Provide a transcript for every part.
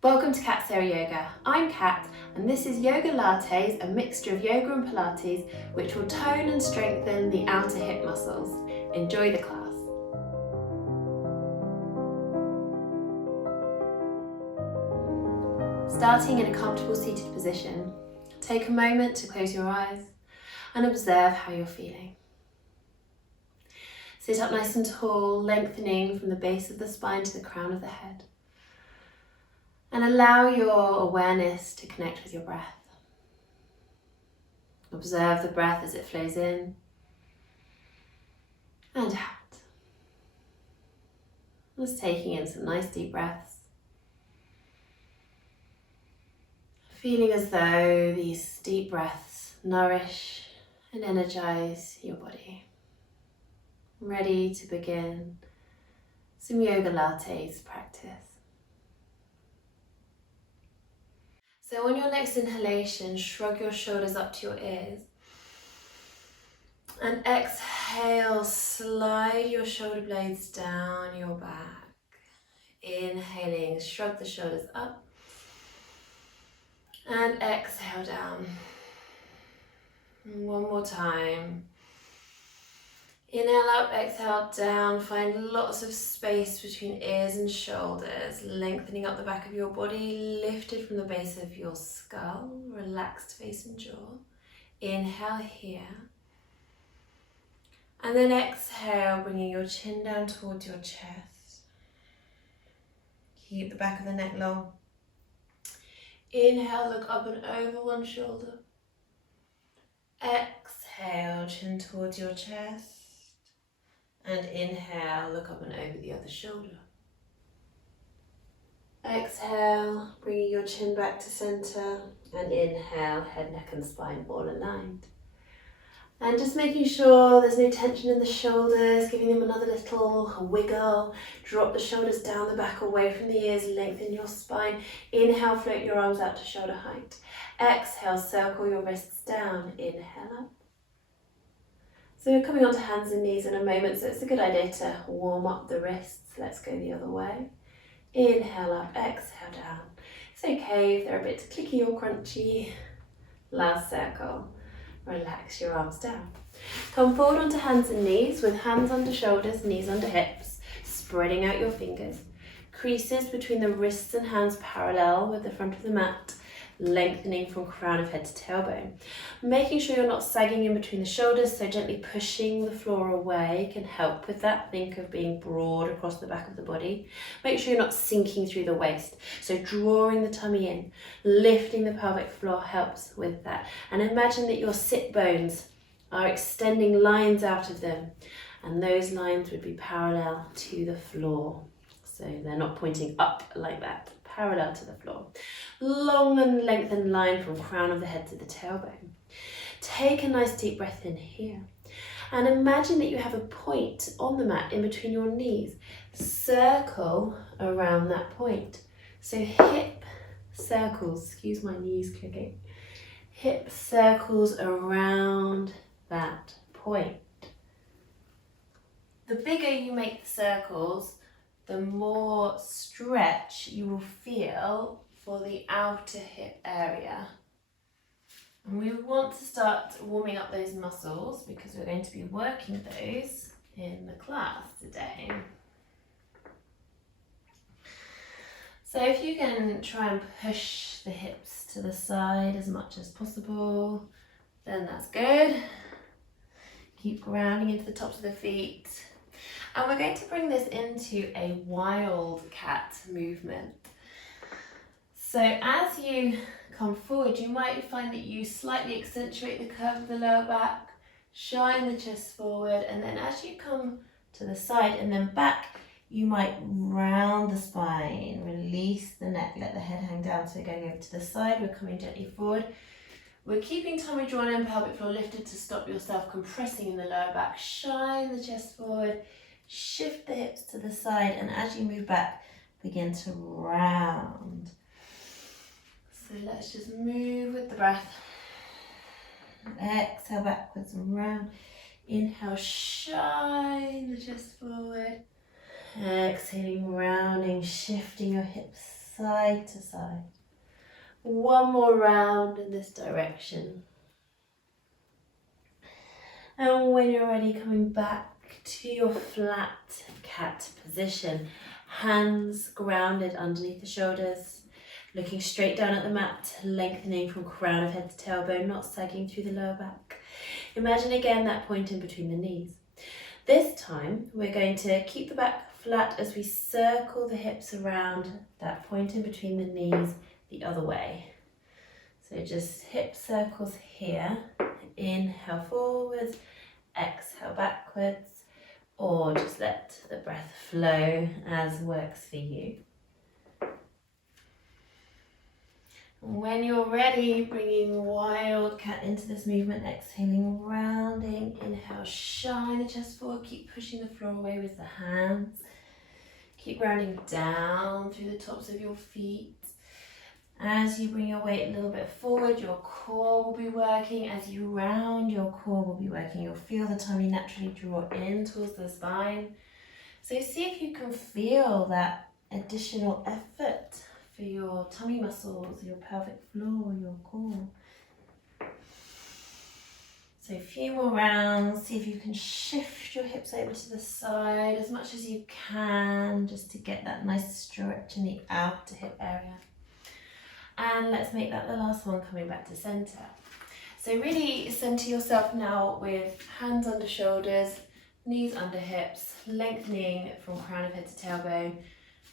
Welcome to Cat Sarah Yoga. I'm Kat and this is Yogalates, a mixture of yoga and Pilates which will tone and strengthen the outer hip muscles. Enjoy the class. Starting in a comfortable seated position, take a moment to close your eyes and observe how you're feeling. Sit up nice and tall, lengthening from the base of the spine to the crown of the head. And allow your awareness to connect with your breath. Observe the breath as it flows in and out. Just taking in some nice deep breaths. Feeling as though these deep breaths nourish and energize your body. Ready to begin some Yogalates practice. So on your next inhalation, shrug your shoulders up to your ears. And exhale, slide your shoulder blades down your back. Inhaling, shrug the shoulders up. And exhale down. And one more time. Inhale up, exhale down. Find lots of space between ears and shoulders, lengthening up the back of your body, lifted from the base of your skull, relaxed face and jaw. Inhale here. And then exhale, bringing your chin down towards your chest. Keep the back of the neck long. Inhale, look up and over one shoulder. Exhale, chin towards your chest. And inhale, look up and over the other shoulder. Exhale, bringing your chin back to center. And inhale, head, neck and spine all aligned. And just making sure there's no tension in the shoulders, giving them another little wiggle. Drop the shoulders down the back, away from the ears, lengthen your spine. Inhale, float your arms out to shoulder height. Exhale, circle your wrists down. Inhale up. So we're coming onto hands and knees in a moment, so it's a good idea to warm up the wrists. Let's go the other way. Inhale up, exhale down. It's okay if they're a bit clicky or crunchy. Last circle. Relax your arms down. Come forward onto hands and knees with hands under shoulders, knees under hips, spreading out your fingers. Creases between the wrists and hands parallel with the front of the mat, lengthening from crown of head to tailbone. Making sure you're not sagging in between the shoulders, so gently pushing the floor away can help with that. Think of being broad across the back of the body. Make sure you're not sinking through the waist, so drawing the tummy in, lifting the pelvic floor helps with that. And imagine that your sit bones are extending lines out of them, and those lines would be parallel to the floor. So they're not pointing up like that, parallel to the floor. Long and lengthened line from crown of the head to the tailbone. Take a nice deep breath in here. And imagine that you have a point on the mat in between your knees. Circle around that point. So hip circles, excuse my knees clicking. Hip circles around that point. The bigger you make the circles, the more stretch you will feel for the outer hip area. And we want to start warming up those muscles because we're going to be working those in the class today. So if you can try and push the hips to the side as much as possible, then that's good. Keep grounding into the tops of the feet. And we're going to bring this into a wild cat movement. So as you come forward, you might find that you slightly accentuate the curve of the lower back, shine the chest forward, and then as you come to the side and then back, you might round the spine, release the neck, let the head hang down. So going over to the side, we're coming gently forward. We're keeping tummy drawn in, pelvic floor lifted to stop yourself compressing in the lower back. Shine the chest forward. Shift the hips to the side, and as you move back, begin to round. So let's just move with the breath. Exhale backwards and round. Inhale, shine the chest forward. Exhaling, rounding, shifting your hips side to side. One more round in this direction. And when you're ready, coming back to your flat cat position. Hands grounded underneath the shoulders. Looking straight down at the mat, lengthening from crown of head to tailbone, not sagging through the lower back. Imagine again that point in between the knees. This time, we're going to keep the back flat as we circle the hips around that point in between the knees the other way. So just hip circles here. Inhale forwards, exhale backwards, or just let the breath flow as works for you. When you're ready, bringing wildcat into this movement, exhaling, rounding, inhale, shine the chest forward, keep pushing the floor away with the hands. Keep rounding down through the tops of your feet. As you bring your weight a little bit forward, your core will be working. As you round, your core will be working. You'll feel the tummy naturally draw in towards the spine. So see if you can feel that additional effort for your tummy muscles, your pelvic floor, your core. So a few more rounds. See if you can shift your hips over to the side as much as you can, just to get that nice stretch in the outer hip area. And let's make that the last one, coming back to center. So really center yourself now with hands under shoulders, knees under hips, lengthening from crown of head to tailbone.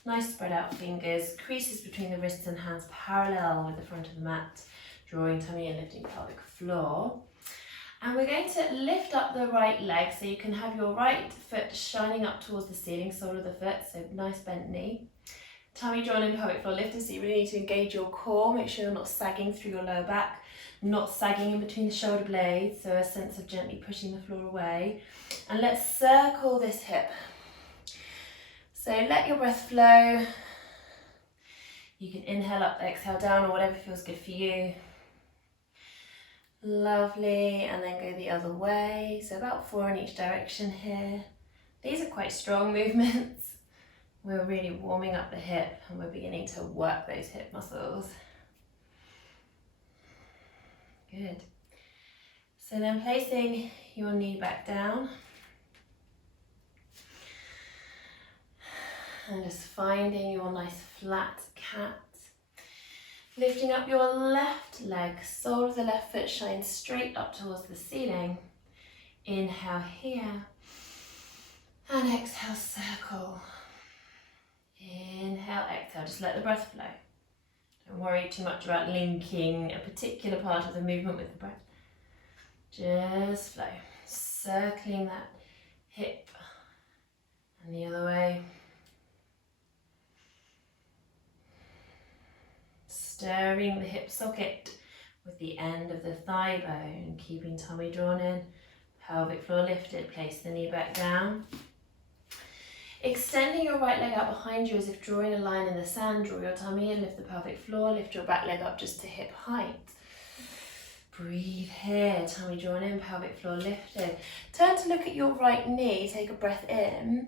Nice spread out fingers, creases between the wrists and hands parallel with the front of the mat, drawing tummy and lifting pelvic floor. And we're going to lift up the right leg so you can have your right foot shining up towards the ceiling, sole of the foot, so nice bent knee. Tummy drawn in, pelvic floor lifted, so you really need to engage your core. Make sure you're not sagging through your lower back, not sagging in between the shoulder blades, so a sense of gently pushing the floor away. And let's circle this hip. So let your breath flow. You can inhale up, exhale down, or whatever feels good for you. Lovely, and then go the other way. So about 4 in each direction here. These are quite strong movements. We're really warming up the hip and we're beginning to work those hip muscles. Good. So then placing your knee back down and just finding your nice flat cat. Lifting up your left leg, sole of the left foot shines straight up towards the ceiling. Inhale here and exhale, circle. Inhale, exhale, just let the breath flow. Don't worry too much about linking a particular part of the movement with the breath. Just flow, circling that hip and the other way. Stirring the hip socket with the end of the thigh bone, keeping tummy drawn in, pelvic floor lifted, place the knee back down. Extending your right leg out behind you as if drawing a line in the sand. Draw your tummy in, lift the pelvic floor, lift your back leg up just to hip height. Breathe here, tummy drawn in, pelvic floor lifted. Turn to look at your right knee, take a breath in.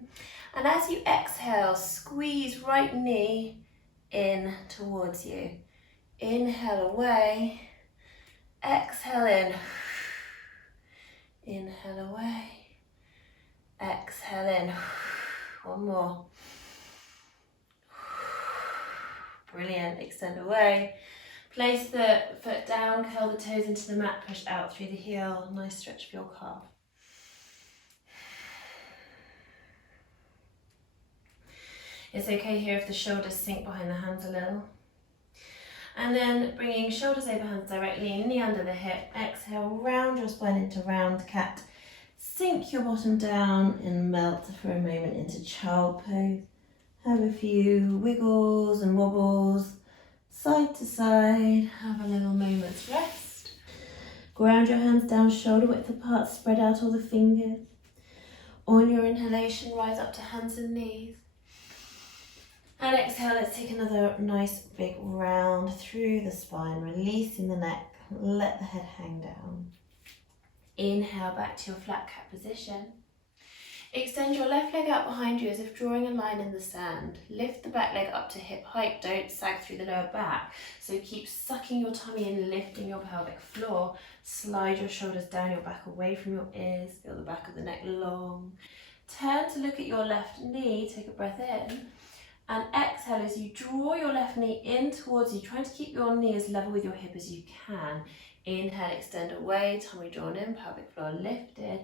And as you exhale, squeeze right knee in towards you. Inhale away, exhale in. Inhale away, exhale in. One more. Brilliant. Extend away. Place the foot down, curl the toes into the mat, push out through the heel. Nice stretch for your calf. It's okay here if the shoulders sink behind the hands a little. And then bringing shoulders over hands directly, knee under the hip. Exhale, round your spine into round cat. Sink your bottom down and melt for a moment into child pose. Have a few wiggles and wobbles, side to side. Have a little moment's rest. Ground your hands down, shoulder width apart, spread out all the fingers. On your inhalation, rise up to hands and knees. And exhale, let's take another nice big round through the spine, releasing the neck, let the head hang down. Inhale back to your flat cat position. Extend your left leg out behind you as if drawing a line in the sand. Lift the back leg up to hip height. Don't sag through the lower back. So keep sucking your tummy in, lifting your pelvic floor. Slide your shoulders down your back away from your ears. Feel the back of the neck long. Turn to look at your left knee. Take a breath in. And exhale as you draw your left knee in towards you, trying to keep your knee as level with your hip as you can. Inhale, extend away, tummy drawn in, pelvic floor lifted.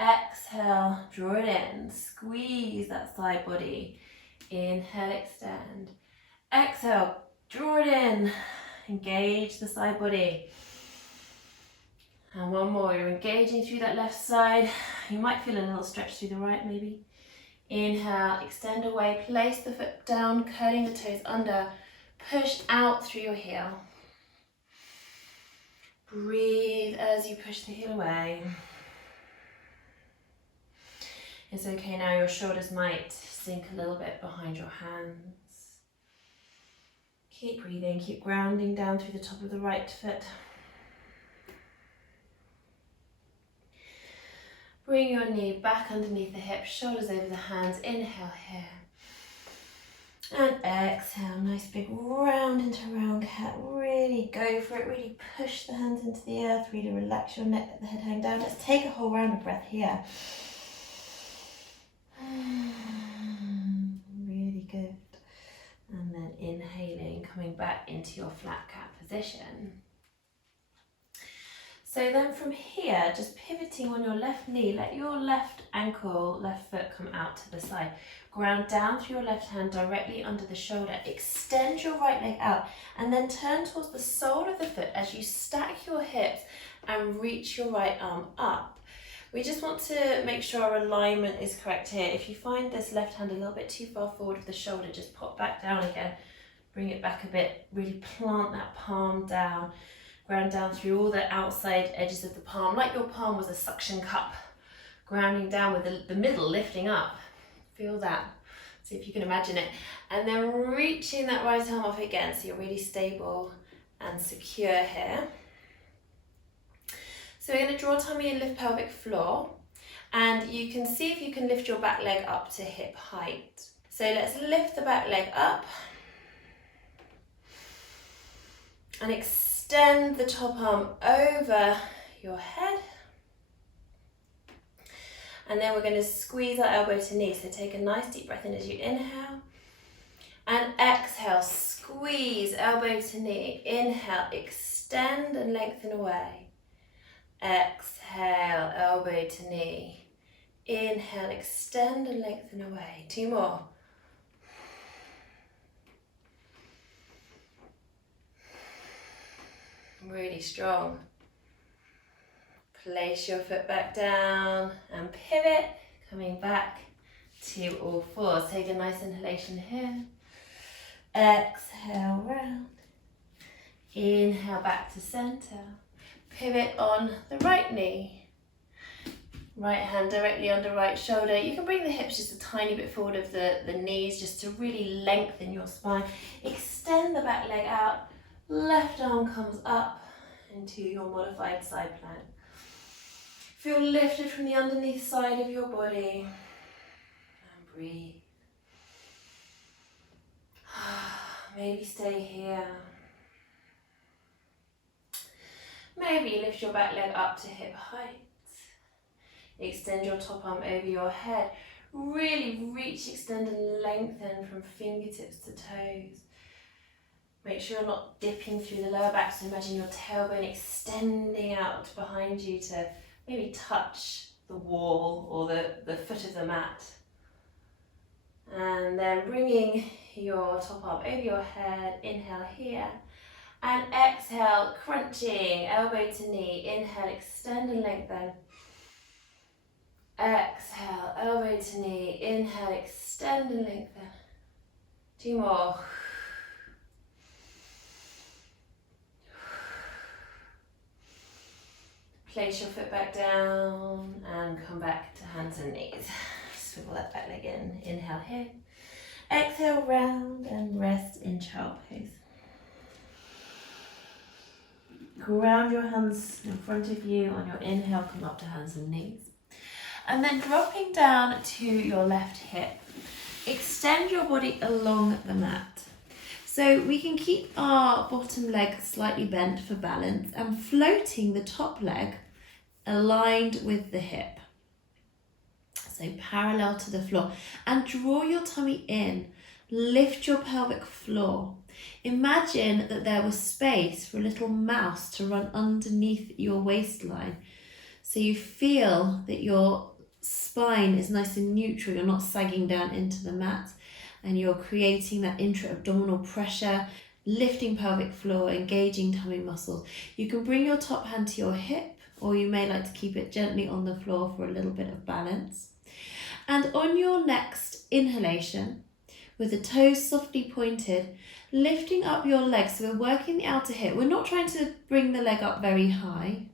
Exhale, draw it in, squeeze that side body. Inhale, extend. Exhale, draw it in, engage the side body. And one more, you're engaging through that left side. You might feel a little stretch through the right maybe. Inhale, extend away, place the foot down, curling the toes under, push out through your heel. Breathe as you push the heel away. It's okay now, your shoulders might sink a little bit behind your hands. Keep breathing, keep grounding down through the top of the right foot. Bring your knee back underneath the hips, shoulders over the hands. Inhale here. And exhale, nice big round into round cat. Really go for it, really push the hands into the earth, really relax your neck, let the head hang down. Let's take a whole round of breath here. Really good. And then inhaling, coming back into your flat cat position. So then from here, just pivoting on your left knee, let your left ankle, left foot come out to the side. Ground down through your left hand directly under the shoulder. Extend your right leg out and then turn towards the sole of the foot as you stack your hips and reach your right arm up. We just want to make sure our alignment is correct here. If you find this left hand a little bit too far forward of the shoulder, just pop back down again. Bring it back a bit, really plant that palm down. Ground down through all the outside edges of the palm, like your palm was a suction cup. Grounding down with the middle lifting up. Feel that. See if you can imagine it. And then reaching that right arm up again so you're really stable and secure here. So we're going to draw tummy and lift pelvic floor. And you can see if you can lift your back leg up to hip height. So let's lift the back leg up. And extend the top arm over your head. And then we're going to squeeze our elbow to knee. So take a nice deep breath in as you inhale. And exhale, squeeze elbow to knee. Inhale, extend and lengthen away. Exhale, elbow to knee. Inhale, extend and lengthen away. Two more. Really strong. Place your foot back down and pivot, coming back to all fours. Take a nice inhalation here. Exhale, round. Inhale, back to center. Pivot on the right knee. Right hand directly under right shoulder. You can bring the hips just a tiny bit forward of the knees just to really lengthen your spine. Extend the back leg out. Left arm comes up into your modified side plank. Feel lifted from the underneath side of your body. And breathe. Maybe stay here. Maybe lift your back leg up to hip height. Extend your top arm over your head. Really reach, extend and lengthen from fingertips to toes. Make sure you're not dipping through the lower back, so imagine your tailbone extending out behind you to maybe touch the wall or the foot of the mat. And then bringing your top arm over your head, inhale here. And exhale, crunching, elbow to knee. Inhale, extend and lengthen. Exhale, elbow to knee. Inhale, extend and lengthen. Two more. Place your foot back down and come back to hands and knees. Swivel that back leg in. Inhale here. Exhale, round and rest in child pose. Ground your hands in front of you. On your inhale, come up to hands and knees. And then dropping down to your left hip. Extend your body along the mat. So we can keep our bottom leg slightly bent for balance and floating the top leg aligned with the hip. So parallel to the floor, and draw your tummy in. Lift your pelvic floor. Imagine that there was space for a little mouse to run underneath your waistline. So you feel that your spine is nice and neutral. You're not sagging down into the mat, and you're creating that intra-abdominal pressure, lifting pelvic floor, engaging tummy muscles. You can bring your top hand to your hip, or you may like to keep it gently on the floor for a little bit of balance. And on your next inhalation, with the toes softly pointed, lifting up your legs. So we're working the outer hip. We're not trying to bring the leg up very high.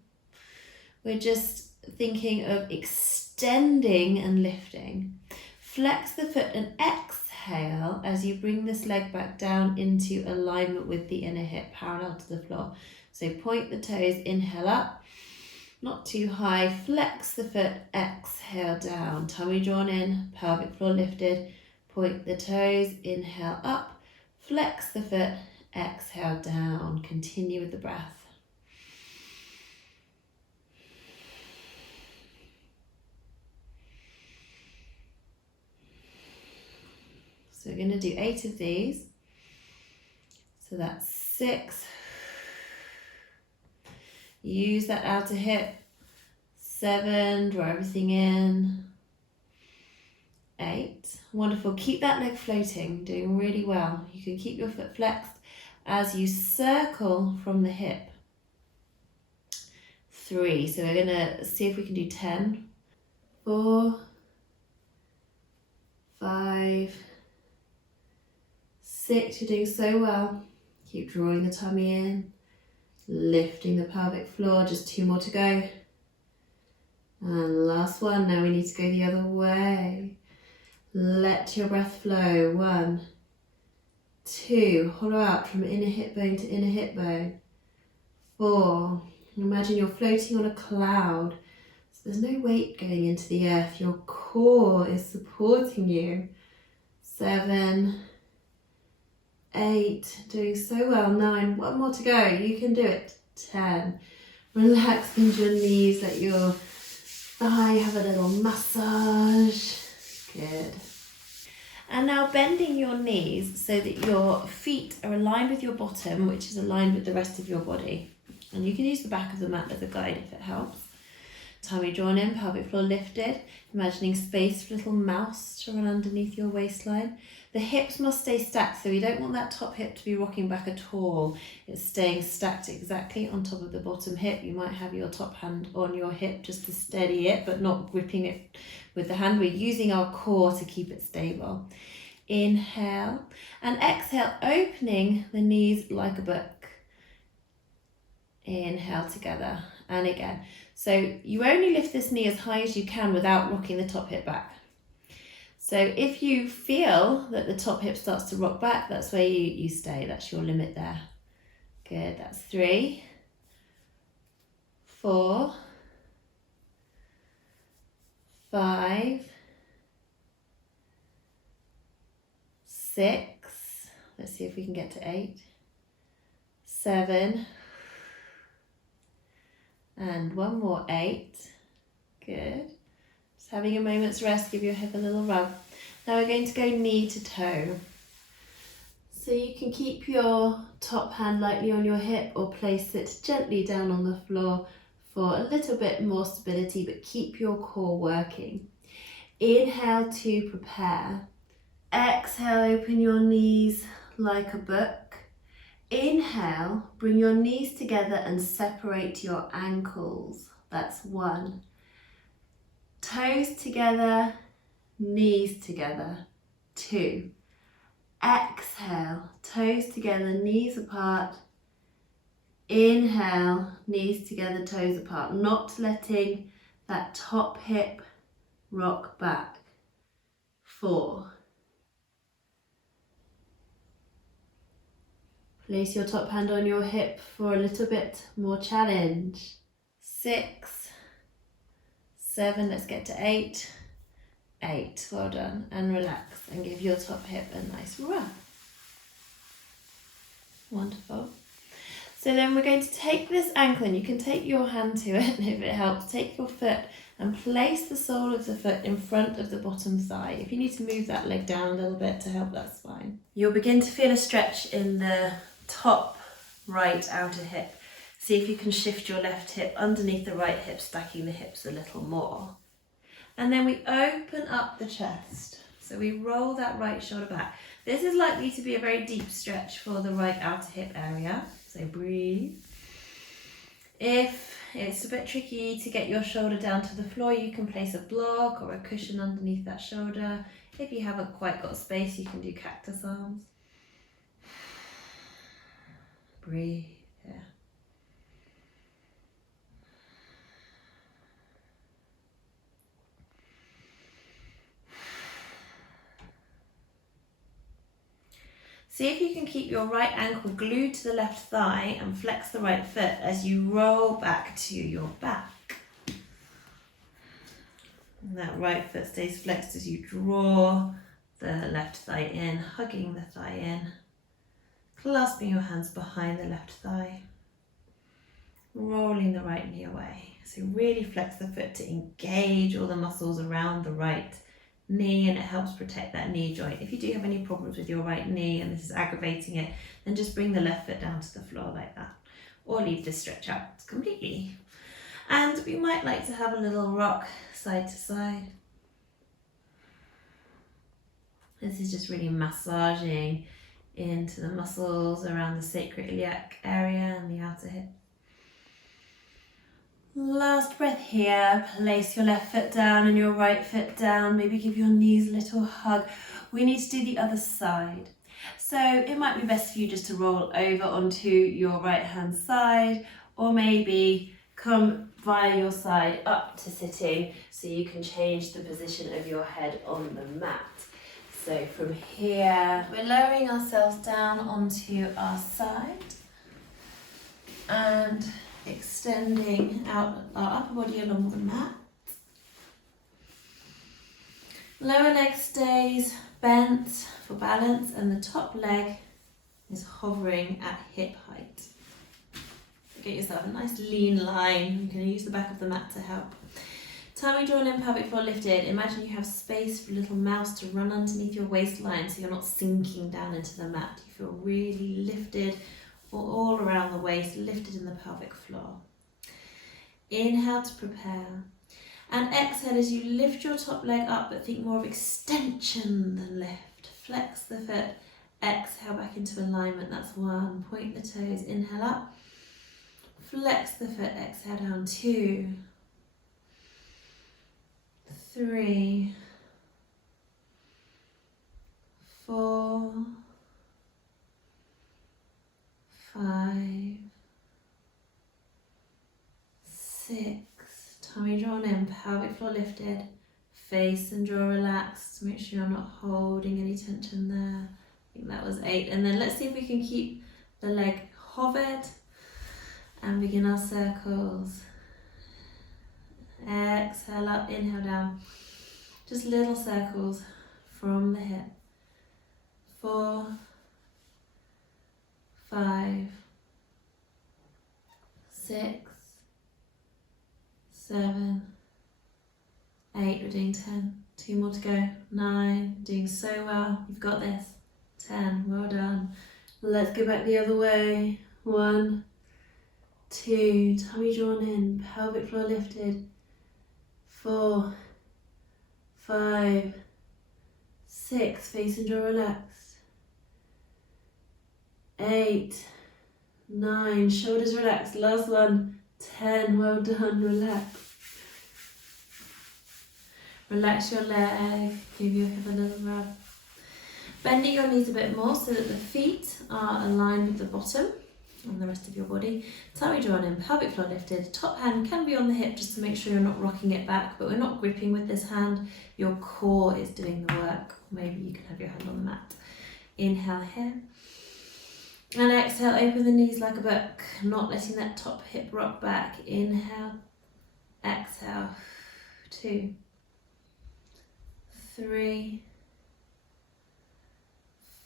We're just thinking of extending and lifting. Flex the foot and exhale as you bring this leg back down into alignment with the inner hip, parallel to the floor. So point the toes, inhale up. Not too high, flex the foot, exhale down, tummy drawn in, pelvic floor lifted, point the toes, inhale up, flex the foot, exhale down, continue with the breath. So we're going to do 8 of these, so that's 6. Use that outer hip. 7, draw everything in. 8, wonderful. Keep that leg floating, doing really well. You can keep your foot flexed as you circle from the hip. 3, so we're going to see if we can do 10. 4, 5, 6, you're doing so well. Keep drawing the tummy in. Lifting the pelvic floor, just 2 more to go. And last one, now we need to go the other way. Let your breath flow. 1, 2, hollow out from inner hip bone to inner hip bone. 4, imagine you're floating on a cloud. So there's no weight going into the earth. Your core is supporting you. 7, 8, doing so well. 9, 1 more to go. You can do it. 10, relax into your knees. Let your thigh have a little massage. Good. And now bending your knees so that your feet are aligned with your bottom, which is aligned with the rest of your body. And you can use the back of the mat as a guide if it helps. Tummy drawn in, pelvic floor lifted. Imagining space for a little mouse to run underneath your waistline. The hips must stay stacked, so we don't want that top hip to be rocking back at all. It's staying stacked exactly on top of the bottom hip. You might have your top hand on your hip just to steady it, but not gripping it with the hand. We're using our core to keep it stable. Inhale and exhale, opening the knees like a book. Inhale together and again. So you only lift this knee as high as you can without rocking the top hip back. So if you feel that the top hip starts to rock back, that's where you stay. That's your limit there. Good, that's 3, 4, 5, 6. Let's see if we can get to 8, 7, and 1 more, 8. Good. Just having a moment's rest, give your hip a little rub. Now we're going to go knee to toe. So you can keep your top hand lightly on your hip or place it gently down on the floor for a little bit more stability, but keep your core working. Inhale to prepare. Exhale, open your knees like a book. Inhale, bring your knees together and separate your ankles. That's 1. Toes together, knees together. 2. Exhale, toes together, knees apart. Inhale, knees together, toes apart. Not letting that top hip rock back. 4. Place your top hand on your hip for a little bit more challenge. 6, 7, let's get to 8. 8, well done. And relax and give your top hip a nice rub. Wonderful. So then we're going to take this ankle, and you can take your hand to it if it helps. Take your foot and place the sole of the foot in front of the bottom thigh. If you need to move that leg down a little bit to help, that's fine. You'll begin to feel a stretch in the top right outer hip. See if you can shift your left hip underneath the right hip, stacking the hips a little more. And then we open up the chest. So we roll that right shoulder back. This is likely to be a very deep stretch for the right outer hip area. So breathe. If it's a bit tricky to get your shoulder down to the floor, you can place a block or a cushion underneath that shoulder. If you haven't quite got space, you can do cactus arms. Breathe here. See if you can keep your right ankle glued to the left thigh and flex the right foot as you roll back to your back. And that right foot stays flexed as you draw the left thigh in, hugging the thigh in, clasping your hands behind the left thigh, rolling the right knee away. So really flex the foot to engage all the muscles around the right knee, and it helps protect that knee joint. If you do have any problems with your right knee and this is aggravating it, then just bring the left foot down to the floor like that, or leave this stretch out completely. And we might like to have a little rock side to side. This is just really massaging into the muscles around the sacroiliac area and the outer hip. Last breath here. Place your left foot down and your right foot down. Maybe give your knees a little hug. We need to do the other side. So it might be best for you just to roll over onto your right hand side, or maybe come via your side up to sitting so you can change the position of your head on the mat. So from here, we're lowering ourselves down onto our side and extending out our upper body along the mat. Lower leg stays bent for balance, and the top leg is hovering at hip height. Get yourself a nice lean line. You can use the back of the mat to help. Tummy drawn in, pelvic floor lifted. Imagine you have space for a little mouse to run underneath your waistline so you're not sinking down into the mat. You feel really lifted all around the waist, lifted in the pelvic floor. Inhale to prepare. And exhale as you lift your top leg up, but think more of extension than lift. Flex the foot. Exhale back into alignment. That's 1. Point the toes. Inhale up. Flex the foot. Exhale down. 2, 3, 4, 5, 6. Tummy drawn in, pelvic floor lifted, face and jaw relaxed. Make sure you're not holding any tension there. I think that was 8. And then let's see if we can keep the leg hovered and begin our circles. Exhale up, inhale down. Just little circles from the hip. 4, 5, 6, 7, 8, we're doing 10, 2 more to go, 9, doing so well, you've got this, 10, well done. Let's go back the other way, 1, 2, tummy drawn in, pelvic floor lifted, 4, 5, 6, face and jaw relaxed, 8, 9, shoulders relaxed, last one, 10, well done, relax. Relax your leg, give your hip a little rub. Bending your knees a bit more so that the feet are aligned with the bottom and the rest of your body. Tummy drawn in, pelvic floor lifted. Top hand can be on the hip just to make sure you're not rocking it back, but we're not gripping with this hand. Your core is doing the work. Maybe you can have your hand on the mat. Inhale here. And exhale, open the knees like a book, not letting that top hip rock back. Inhale, exhale. 2, 3,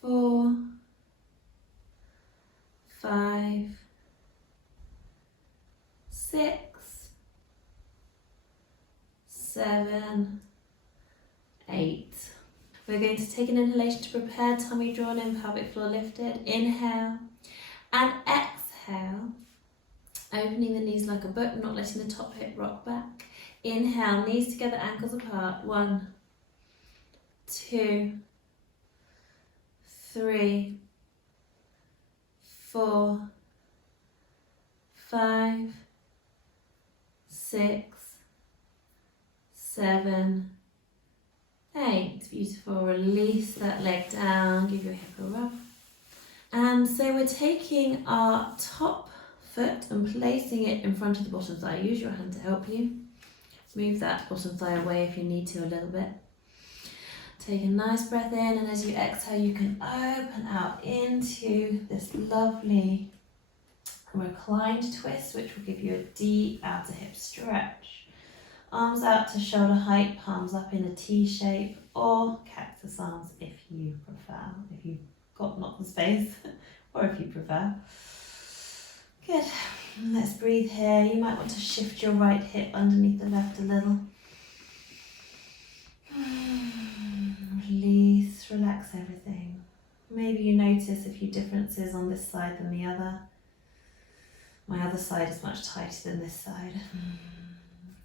4, 5, 6, 7, 8. We're going to take an inhalation to prepare, tummy drawn in, pelvic floor lifted. Inhale and exhale, opening the knees like a book, not letting the top hip rock back. Inhale, knees together, ankles apart. 1, 2, 3, 4, 5, 6, 7, 8. Beautiful. Release that leg down, give your hip a rub. And so we're taking our top foot and placing it in front of the bottom thigh. Use your hand to help you. Move that bottom thigh away if you need to a little bit. Take a nice breath in, and as you exhale, you can open out into this lovely reclined twist, which will give you a deep outer hip stretch. Arms out to shoulder height, palms up in a T shape, or cactus arms if you prefer, if you've got not the space, or if you prefer. Good. Let's breathe here. You might want to shift your right hip underneath the left a little. Release, relax everything. Maybe you notice a few differences on this side than the other. My other side is much tighter than this side.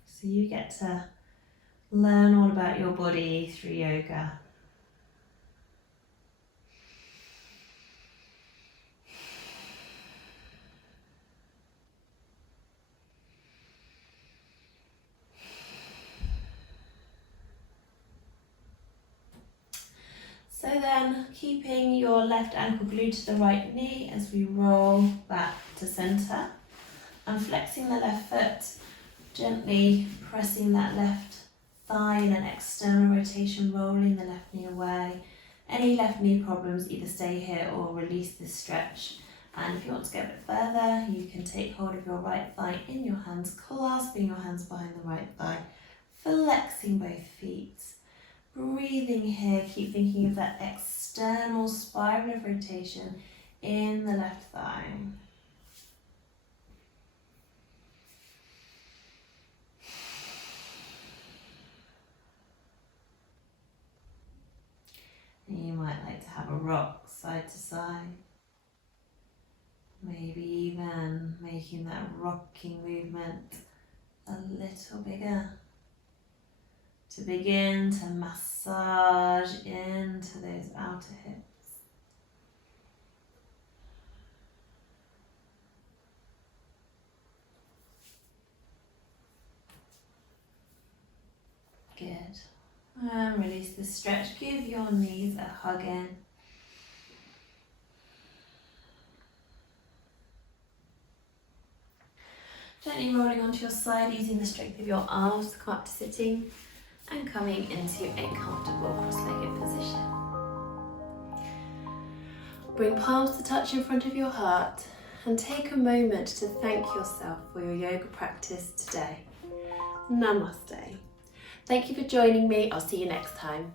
So you get to learn all about your body through yoga. So then, keeping your left ankle glued to the right knee as we roll back to center, and flexing the left foot, gently pressing that left thigh in an external rotation, rolling the left knee away. Any left knee problems, either stay here or release this stretch. And if you want to go a bit further, you can take hold of your right thigh in your hands, clasping your hands behind the right thigh, flexing both feet. Breathing here, keep thinking of that external spiral of rotation in the left thigh. And you might like to have a rock side to side. Maybe even making that rocking movement a little bigger. To begin to massage into those outer hips. Good. And release the stretch. Give your knees a hug in. Gently rolling onto your side, using the strength of your arms to come up to sitting. And coming into a comfortable cross-legged position. Bring palms to touch in front of your heart and take a moment to thank yourself for your yoga practice today. Namaste. Thank you for joining me. I'll see you next time.